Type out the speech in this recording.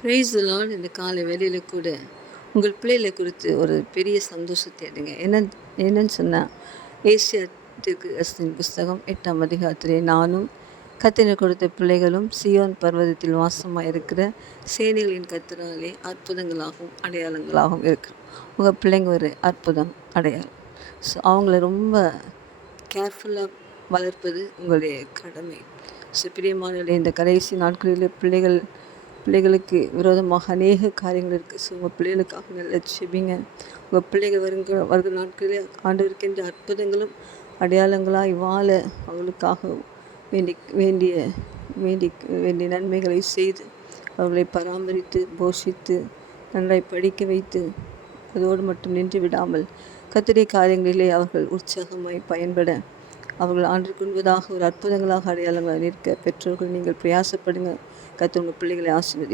Praise the Lord. இந்த காலை வேளையில் கூட உங்கள் பிள்ளைகளை குறித்து ஒரு பெரிய சந்தோஷத்தை அடைங்க. என்னன்னு சொன்னால், ஏசியா தீர்க்கதரிசியின் புஸ்தகம் 8ஆம் அதிகாரத்திலே, நானும் கர்த்தர் கொடுத்த பிள்ளைகளும் சியோன் பர்வதத்தில் வாசமாக இருக்கிற சேனைகளின் கர்த்தராலே அற்புதங்களாகவும் அடையாளங்களாகவும் இருக்கிறோம். உங்கள் பிள்ளைங்க ஒரு அற்புதம், அடையாளம். ஸோ அவங்கள ரொம்ப கேர்ஃபுல்லாக வளர்ப்பது உங்களுடைய கடமை. ஸோ பிரியமானவர்களே, இந்த கடைசி நாட்களில் பிள்ளைகளுக்கு விரோதமாக அநேக காரியங்கள் இருக்குது. ஸோ உங்கள் பிள்ளைகளுக்காக நல்லா செபிங்க. உங்கள் பிள்ளைகள் வருகிற நாட்களில் ஆண்டவருக்கென்ற அற்புதங்களும் அடையாளங்களாய் வாழ அவர்களுக்காக வேண்டிய நன்மைகளை செய்து அவர்களை பராமரித்து போஷித்து நன்றாய் படிக்க வைத்து அதோடு மட்டும் நின்று விடாமல் கர்த்தருடைய காரியங்களிலே அவர்கள் உற்சாகமாய் பயன்பட அவர்கள் ஆண்டுக்கு முன்பதாக ஒரு அற்புதங்களாக அடையாளங்களாக நிற்க பெற்றோர்கள் நீங்கள் பிரயாசப்படுங்க. கர்த்தர் உங்கள் பிள்ளைகளை ஆசீர்வதிப்பார்.